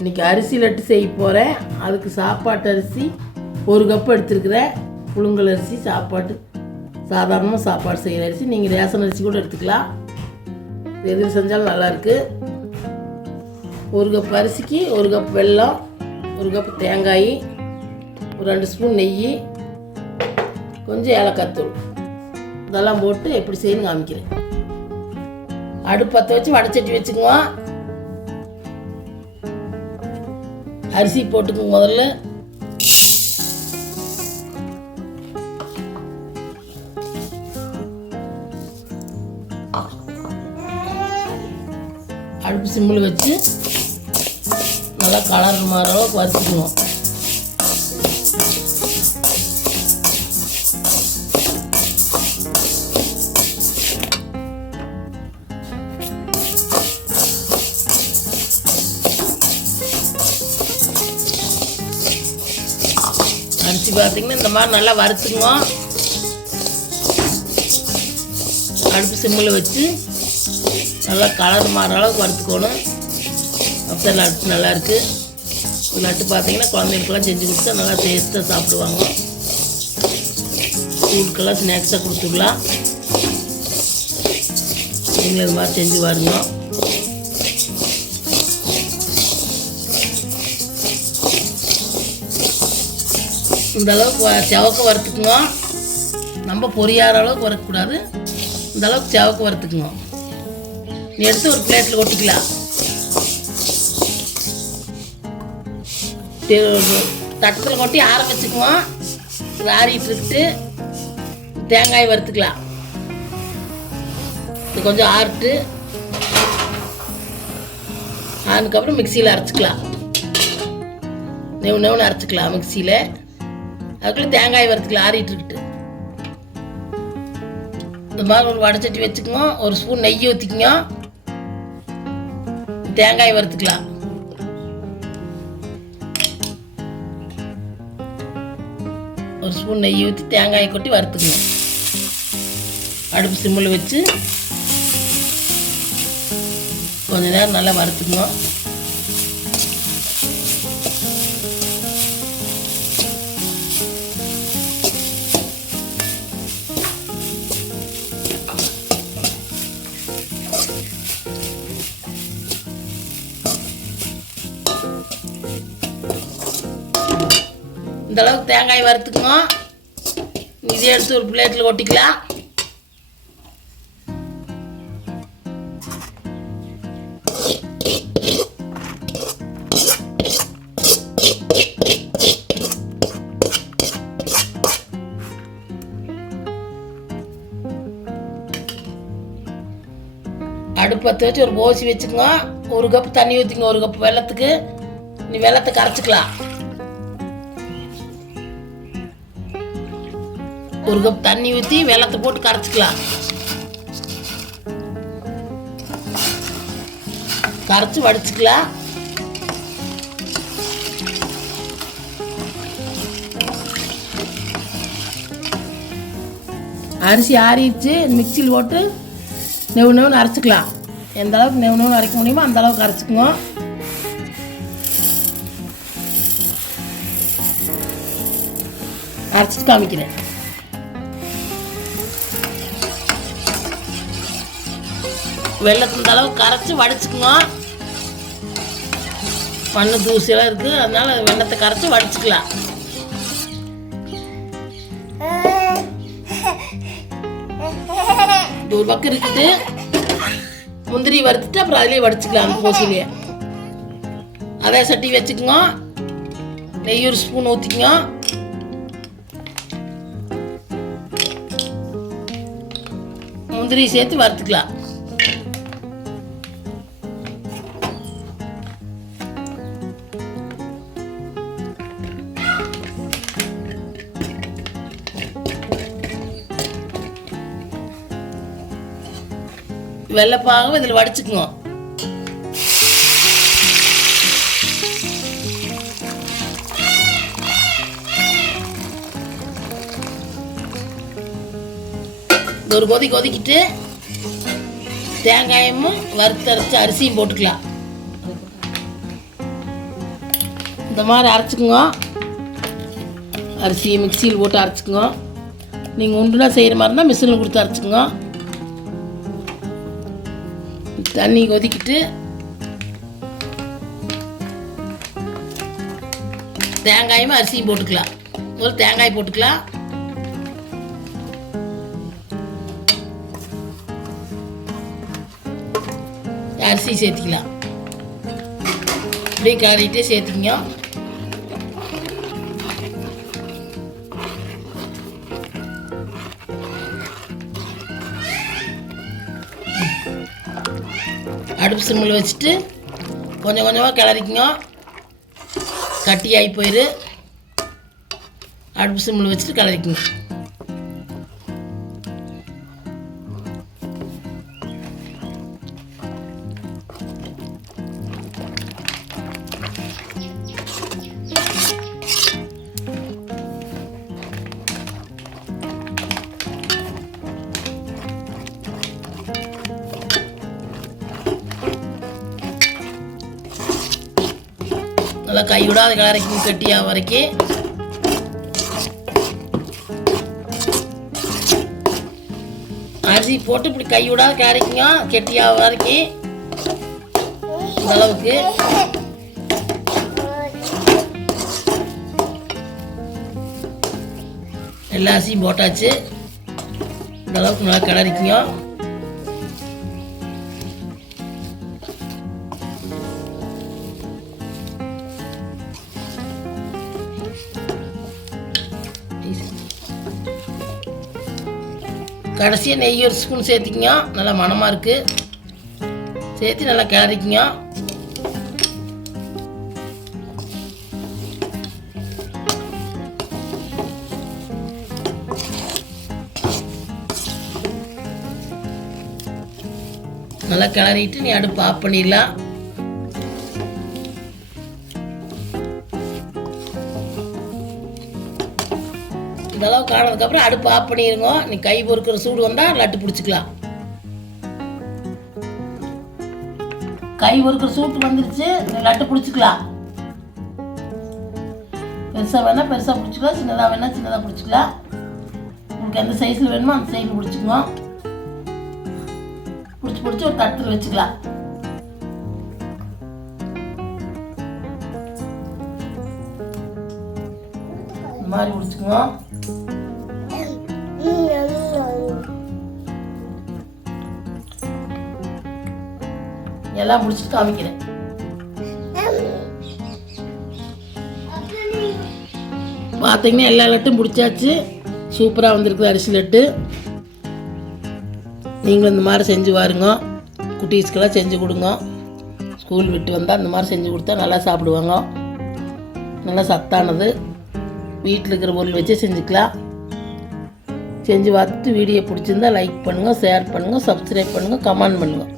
இன்றைக்கி அரிசி லட்டு செய்ய போகிறேன். அதுக்கு சாப்பாட்டு அரிசி 1 கப் எடுத்துருக்குறேன். புழுங்கல் அரிசி சாப்பாட்டு சாதாரணமாக சாப்பாடு செய்கிற அரிசி. நீங்கள் ரேஷன் அரிசி கூட எடுத்துக்கலாம், எது செஞ்சாலும் நல்லாயிருக்கு. 1 கப் அரிசிக்கு 1 கப் வெல்லம், 1 கப் தேங்காய், ஒரு 2 ஸ்பூன் நெய், கொஞ்சம் ஏலக்காய் தூள், இதெல்லாம் போட்டு எப்படி செய்யணும் காமிக்கிறேன். அடுப்பு பற்ற வச்சு வடைச்சட்டி வச்சுக்குவோம். அரிசி போட்டுக்குங்க. முதல்ல அடுப்பு சிம்மில் வச்சு நல்லா கலர் மாற அளவுக்கு வறுத்துக்கணும். அரிசி பார்த்திங்கன்னா இந்த மாதிரி நல்லா வறுத்துக்குவோம். அடுப்பு சிம்மில் வச்சு நல்லா கலர் மாற அளவுக்கு வறுத்துக்கணும். அப்போ லட்டு நல்லாயிருக்கு. லட்டு பார்த்திங்கன்னா குழந்தைங்களுக்கெல்லாம் செஞ்சு கொடுத்தா நல்லா டேஸ்ட்டாக சாப்பிடுவாங்க. ஸ்கூலுக்கெல்லாம் ஸ்நாக்ஸாக கொடுத்துக்கலாம். நீங்களும் இது மாதிரி செஞ்சு பாருங்க. இந்த அளவுக்கு செவக்க வறுத்துக்குங்க. நம்ம பொரியாத அளவுக்கு வறுக்கக்கூடாது. இந்த அளவுக்கு செவக்க வறுத்துக்குங்க. நீ எடுத்து ஒரு பிளேட்டில் கொட்டிக்கலாம். தட்டத்தில் கொட்டி ஆற வச்சுக்குவோம். இது ஆறிட்டு இருக்குது. தேங்காய் வறுத்துக்கலாம். இது கொஞ்சம் ஆறிட்டு அதுக்கப்புறம் மிக்சியில் அரைச்சிக்கலாம். நெவுன்னு அரைச்சிக்கலாம் மிக்சியில். அதுக்குள்ளே தேங்காய் வறுத்துக்கலாம். ஆறிட்டு இருக்குது. இந்த மாதிரி ஒரு வடைச்சட்டி வச்சுக்கோங்க. 1 ஸ்பூன் நெய் ஊற்றிக்குங்க. தேங்காய் வறுத்துக்கலாம். ஒரு ஸ்பூன் நெய் ஊற்றி தேங்காயை கொட்டி வறுத்துக்கணும். அடுப்பு சிம்மில் வச்சு கொஞ்ச நேரம் நல்லா வறுத்துக்கணும். இந்த அளவுக்கு தேங்காய் வறுத்துக்குவோம். இதை எடுத்து ஒரு பிளேட்டில் கொட்டிக்கலாம். அடுப்பு பற்ற வச்சு ஒரு போசி வச்சுக்கோங்க. 1 கப் தண்ணி ஊற்றிங்க. 1 கப் வெல்லத்துக்கு நீ வெல்லத்தை கரைச்சிக்கலாம். 1 கப் தண்ணி ஊற்றி வெல்லத்தை போட்டு கரைச்சிக்கலாம். கரைச்சி வடிச்சுக்கலாம். அரிசி ஆறிடுச்சு. மிக்சியில் போட்டு நெவுன்னு அரைச்சிக்கலாம். எந்த அளவுக்கு நெவுன்னு அரைக்க முடியுமோ அந்த அளவுக்கு அரைச்சிக்குங்க. அரைச்சிட்டு காமிக்கிறேன். வெள்ளத்தின் அளவு கரைச்சி வடிச்சுக்குங்க. மண்ணு தூசியெல்லாம் இருக்குது, அதனால வெள்ளத்தை கரைச்சி வடிச்சுக்கலாம். ஒரு பக்கம் இருக்குது. முந்திரி வறுத்துட்டு அப்புறம் அதிலே வடிச்சுக்கலாம். அந்த கோசிலேயே அதே சட்டி வச்சுக்குங்க. நெய் 1 ஸ்பூன் ஊற்றிக்குங்க. முந்திரி சேர்த்து வறுத்துக்கலாம். வெள்ளைப்பாகவும் இதில் வடிச்சுக்குங்க. ஒரு கொதிக்கிட்டு தேங்காயும் வறுத்தரைச்சி அரிசியும் போட்டுக்கலாம். இந்த மாதிரி அரைச்சிக்குங்க. அரிசி மிக்சியில் போட்டு அரைச்சிக்குங்க. நீங்கள் உண்டுனா செய்கிற மாதிரி இருந்தால் மிஷினில் கொடுத்து அரைச்சிக்குங்க. தண்ணி கொதிக்கிட்டு தேங்காயும் அரிசியும் போட்டுக்கலாம். ஒரு தேங்காய் போட்டுக்கலாம். அரிசி சேர்த்துக்கலாம். அப்படியே கிளறிட்டே சேர்த்துக்கிங்க. அடுப்பு சிம்மில் வச்சுட்டு கொஞ்சம் கொஞ்சமாக கிளறிக்குங்க. கட்டியாகி போயிரு. அடுப்பு சிம்மில் வச்சுட்டு கிளறிக்குங்க. நல்லா கைவிடாத கிளறிக்கும் கட்டியாக வரைக்கும். அரிசி போட்டு இப்படி கைவிடாத கிளறிக்குங்க கெட்டியாக வரைக்கும். இந்த அளவுக்கு எல்லா அரிசியும் போட்டாச்சு. இந்த அளவுக்கு நல்லா கிளறிக்குங்க. கடைசியாக நெய் ஒரு ஸ்பூன் சேர்த்துக்கிங்க. நல்லா மணமாக இருக்குது. சேர்த்து நல்லா கிளறிக்குங்க. நல்லா கிளறிட்டு நீ அடுப்பு ஆஃப் பண்ணிடலாம். இந்த அளவுக்கு ஆனதுக்கப்புறம் அடுப்பு ஆஃப் பண்ணிடுங்க. நீ கை பொறுக்கிற சூடு வந்தால் லட்டு பிடிச்சிக்கலாம். கை பொறுக்கிற சூட்டு வந்துருச்சு. நீ லட்டு பிடிச்சிக்கலாம். பெருசாக வேணால் பெருசாக பிடிச்சிக்கலாம். சின்னதாக வேணால் சின்னதாக பிடிச்சிக்கலாம். உங்களுக்கு எந்த சைஸில் வேணுமோ அந்த சைஸில் பிடிச்சிக்குவோம். பிடிச்சி ஒரு தட்டில் வச்சுக்கலாம். இந்த மாதிரி பிடிச்சிக்குவோம். எல்லாம் முடிச்சுட்டு காமிக்கிறேன். பார்த்தீங்கன்னா எல்லா லட்டும் பிடிச்சாச்சு. சூப்பராக வந்திருக்குது அரிசி லட்டு. நீங்களும் இந்த மாதிரி செஞ்சு பாருங்க. குட்டீஸ்க்கெல்லாம் செஞ்சு கொடுங்க. ஸ்கூல் விட்டு வந்தால் இந்த மாதிரி செஞ்சு கொடுத்தா நல்லா சாப்பிடுவாங்க. நல்லா சத்தானது. வீட்டில் இருக்கிற பொருள் வச்சு செஞ்சுக்கலாம். செஞ்சு பார்த்துட்டு வீடியோ பிடிச்சிருந்தா லைக் பண்ணுங்கள், ஷேர் பண்ணுங்கள், சப்ஸ்கிரைப் பண்ணுங்கள், கமெண்ட் பண்ணுங்கள்.